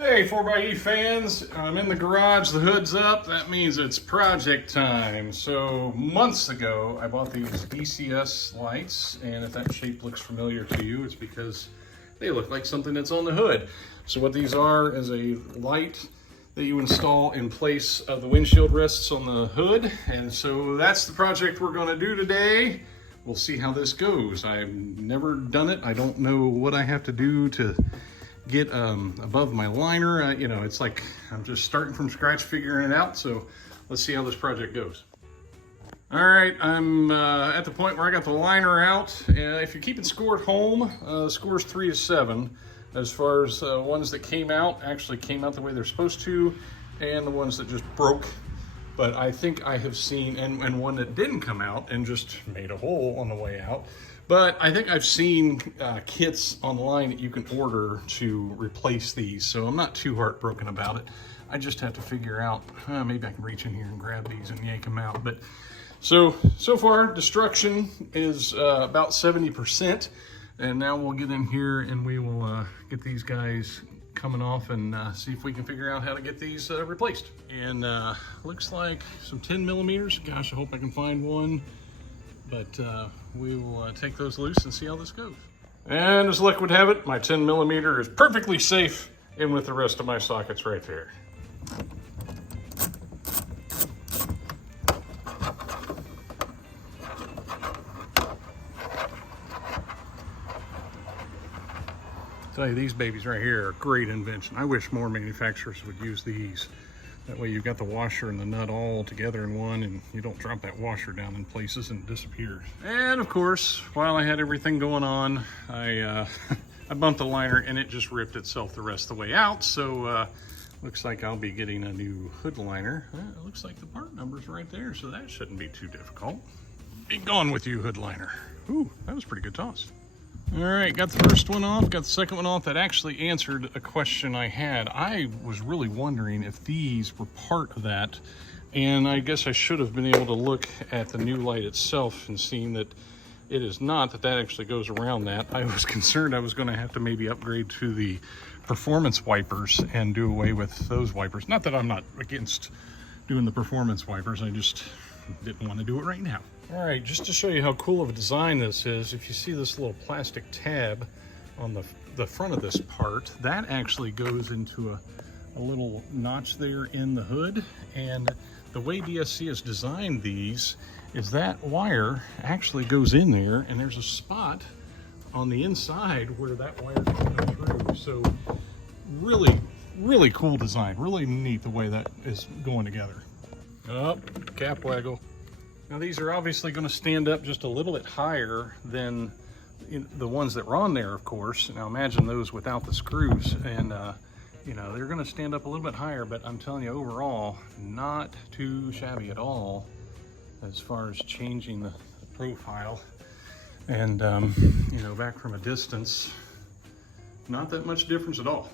Hey 4xe fans, I'm in the garage, the hood's up. That means it's project time. So months ago, I bought these DCS lights, and if that shape looks familiar to you, it's because they look like something that's on the hood. So what these are is a light that you install in place of the windshield rests on the hood. And so that's the project we're gonna do today. We'll see how this goes. I've never done it. I don't know what I have to do to get above my liner. You know, it's like I'm just starting from scratch figuring it out. So let's see how this project goes. All right, I'm at the point where I got the liner out. If you're keeping score at home, the score's 3-7. As far as ones that actually came out the way they're supposed to, and the ones that just broke. But I think I have seen, and one that didn't come out and just made a hole on the way out. But I think I've seen kits online that you can order to replace these. So I'm not too heartbroken about it. I just have to figure out, maybe I can reach in here and grab these and yank them out. But so far, destruction is about 70%. And now we'll get in here and we will get these guys coming off and see if we can figure out how to get these replaced. And looks like some 10 millimeters. Gosh, I hope I can find one. But we will take those loose and see how this goes. And as luck would have it, my 10 millimeter is perfectly safe in with the rest of my sockets right there. Tell you, these babies right here are a great invention. I wish more manufacturers would use these. That way you've got the washer and the nut all together in one, and you don't drop that washer down in places and it disappears. And of course, while I had everything going on, I bumped the liner and it just ripped itself the rest of the way out. So looks like I'll be getting a new hood liner. It looks like the part number's right there, so that shouldn't be too difficult. Be gone with you, hood liner. Ooh, that was a pretty good toss. All right, got the first one off, got the second one off. That actually answered a question I had. I was really wondering if these were part of that, and I guess I should have been able to look at the new light itself and seen that it is not, that actually goes around that. I was concerned I was gonna have to maybe upgrade to the performance wipers and do away with those wipers. Not that I'm not against doing the performance wipers, I just didn't want to do it right now. All right, just to show you how cool of a design this is, if you see this little plastic tab on the front of this part, that actually goes into a little notch there in the hood. And the way DSC has designed these is that wire actually goes in there, and there's a spot on the inside where that wire can go through. So really cool design, really neat the way that is going together. Oh, cap waggle. Now these are obviously going to stand up just a little bit higher than the ones that were on there, of course. Now imagine those without the screws, and you know, they're going to stand up a little bit higher, but I'm telling you, overall, not too shabby at all as far as changing the profile. And you know, back from a distance, not that much difference at all.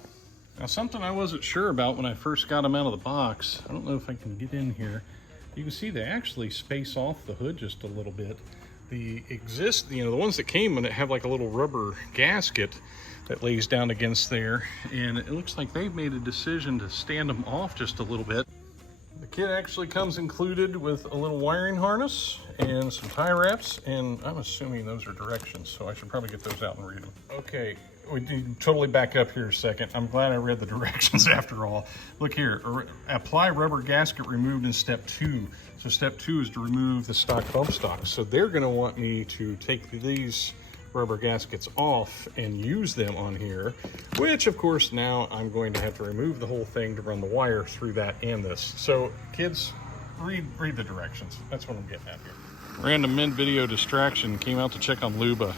Now something I wasn't sure about when I first got them out of the box, I don't know if I can get in here. You can see they actually space off the hood just a little bit. The ones that came and have like a little rubber gasket that lays down against there, and it looks like they've made a decision to stand them off just a little bit. The kit actually comes included with a little wiring harness and some tie wraps, and I'm assuming those are directions, so I should probably get those out and read them. Okay, we need to totally back up here a second. I'm glad I read the directions after all. Look here, apply rubber gasket removed in step 2. So step 2 is to remove the stock bump stocks. So they're gonna want me to take these rubber gaskets off and use them on here, which of course now I'm going to have to remove the whole thing to run the wire through that and this. So kids, read the directions. That's what I'm getting at here. Random mid video distraction, came out to check on Luba.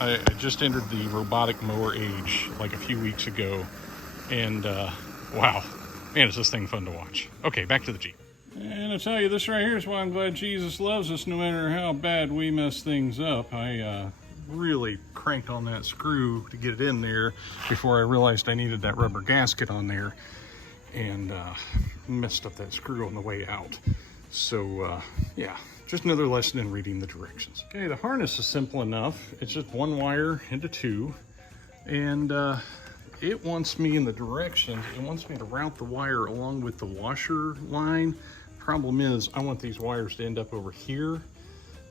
I just entered the robotic mower age like a few weeks ago, and wow, man, is this thing fun to watch. Okay, back to the Jeep. And I tell you, this right here is why I'm glad Jesus loves us no matter how bad we mess things up. I really cranked on that screw to get it in there before I realized I needed that rubber gasket on there, and messed up that screw on the way out. So yeah, just another lesson in reading the directions. Okay, the harness is simple enough. It's just one wire into two, and it wants me in the directions. It wants me to route the wire along with the washer line. Problem is, I want these wires to end up over here.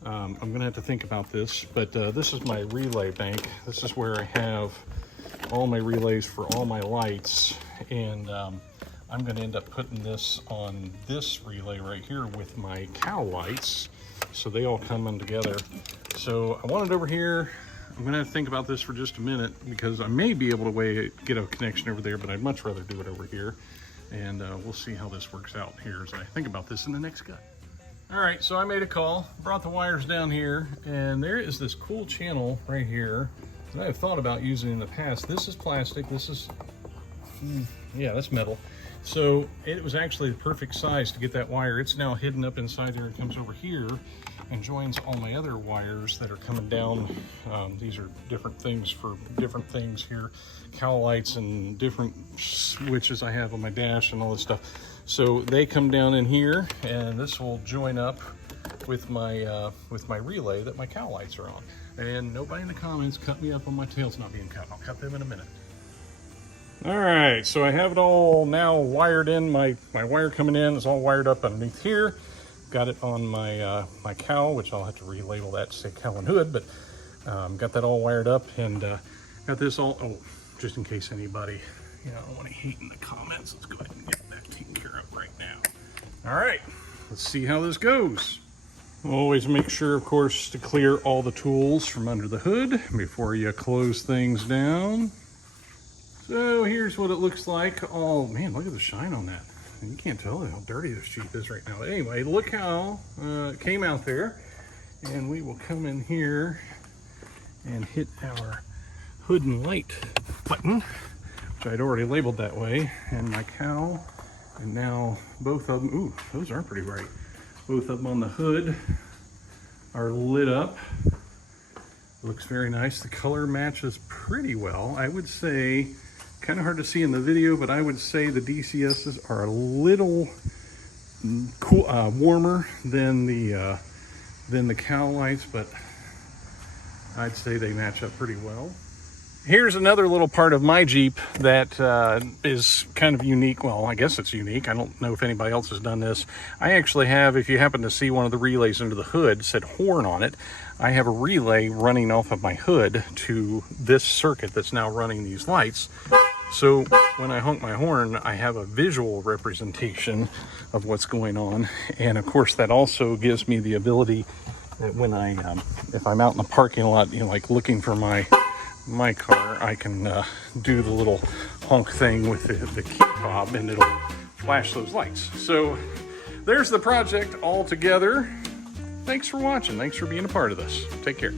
I'm gonna have to think about this, but this is my relay bank. This is where I have all my relays for all my lights, and I'm gonna end up putting this on this relay right here with my cow lights, so they all come in together. So I want it over here. I'm gonna have to think about this for just a minute because I may be able to get a connection over there, but I'd much rather do it over here. And we'll see how this works out here as I think about this in the next cut. All right, so I made a call, brought the wires down here, and there is this cool channel right here that I've thought about using in the past. This is plastic, this is, yeah, that's metal. So it was actually the perfect size to get that wire. It's now hidden up inside there and comes over here and joins all my other wires that are coming down. These are different things for different things here, cow lights and different switches I have on my dash and all this stuff. So they come down in here, and this will join up with my relay that my cow lights are on. And nobody in the comments cut me up on my tails not being cut. I'll cut them in a minute. All right, so I have it all now wired in. My wire coming in is all wired up underneath here. Got it on my my cow, which I'll have to relabel that to say cow and hood, but got that all wired up, and got this all, oh, just in case anybody, you know, I don't want to hate in the comments. Let's go ahead and get that taken care of right now. All right, let's see how this goes. Always make sure, of course, to clear all the tools from under the hood before you close things down. So here's what it looks like. Oh man, look at the shine on that. You can't tell how dirty this Jeep is right now. But anyway, look how it came out there. And we will come in here and hit our hood and light button, which I'd already labeled that way. And my cow, and now both of them, ooh, those are pretty bright. Both of them on the hood are lit up. Looks very nice. The color matches pretty well. I would say, kind of hard to see in the video, but I would say the DCSs are a little cool, warmer than the cow lights, but I'd say they match up pretty well. Here's another little part of my Jeep that is kind of unique. Well, I guess it's unique. I don't know if anybody else has done this. I actually have, if you happen to see one of the relays under the hood, said horn on it. I have a relay running off of my hood to this circuit that's now running these lights. So when I honk my horn, I have a visual representation of what's going on. And of course, that also gives me the ability that when if I'm out in the parking lot, you know, like looking for my car, I can do the little honk thing with the key fob, and it'll flash those lights. So there's the project all together. Thanks for watching. Thanks for being a part of this. Take care.